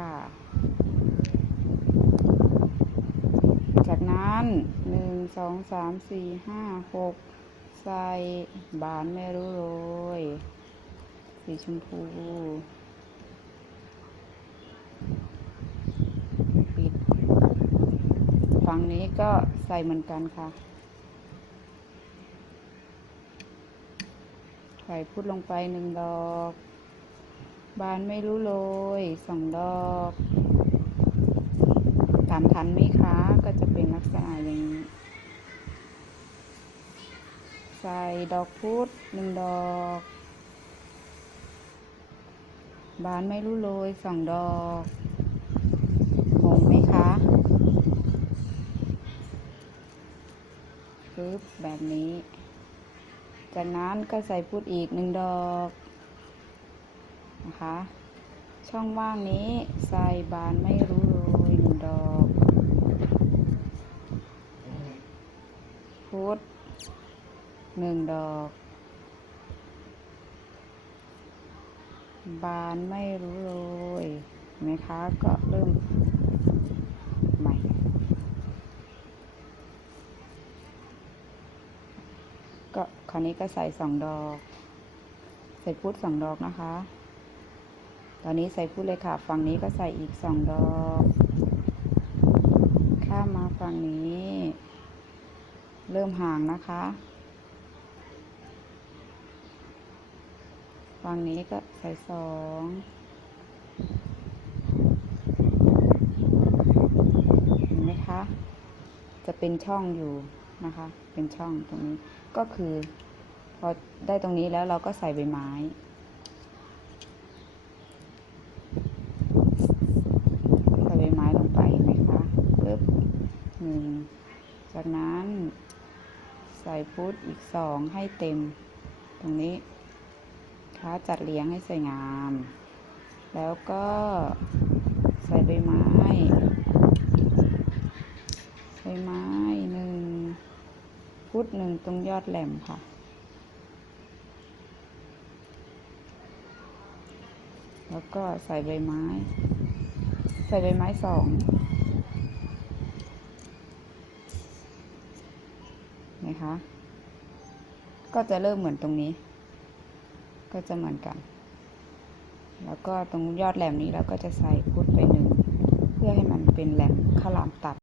ค่ะ จากนั้นหนึ่งสองสามสี่ห้าหกใส่บานไม่รู้โรยสีชมพู ปิด ฝั่งนี้ก็ใส่เหมือนกันค่ะ ใส่พุดลงไปหนึ่งดอก บานไม่รู้โรยสองดอกตามทันไหมคะ ก็จะเป็นลักษณะอย่างนี้ ใส่ดอกพุธหนึ่งดอก บานไม่รู้โรยสองดอกงงไหมคะปึ๊บแบบนี้ จากนั้นก็ใส่พุธอีกหนึ่งดอก นะคะ ช่องว่างนี้ใส่บานไม่รู้โรยหนึ่งดอกพุธหนึ่งดอก บานไม่รู้โรยไหมคะก็เริ่มใหม่ก็คราวนี้ก็ใส่สองดอก ใส่พุธสองดอกนะคะ ตอนนี้ใส่พุธเลยค่ะ ฝั่งนี้ก็ใส่อีกสองดอก ข้ามมาฝั่งนี้ เริ่มห่างนะคะ ฝั่งนี้ก็ใส่สองเห็นไหมคะ จะเป็นช่องอยู่นะคะ เป็นช่องตรงนี้ ก็คือ พอได้ตรงนี้แล้วเราก็ใส่ใบไม้ ใส่ใบไม้ลงไปเห็นไหมคะปึ๊บหนึ่ง จากนั้นใส่พุทธอีกสองให้เต็ม ตรงนี้คะจัดเลี้ยงให้สวยงาม แล้วก็ใส่ใบไม้ ใบไม้หนึ่งพุทธหนึ่งตรงยอดแหลมค่ะแล้วก็ใส่ใบไม้ ใส่ใบไม้สอง นะคะ ก็จะเริ่มเหมือนตรงนี้ ก็จะเหมือนกัน แล้วก็ตรงยอดแหลมนี้เราก็จะใส่พุทไปหนึ่ง เพื่อให้มันเป็นแหลมข้าวหลามตัด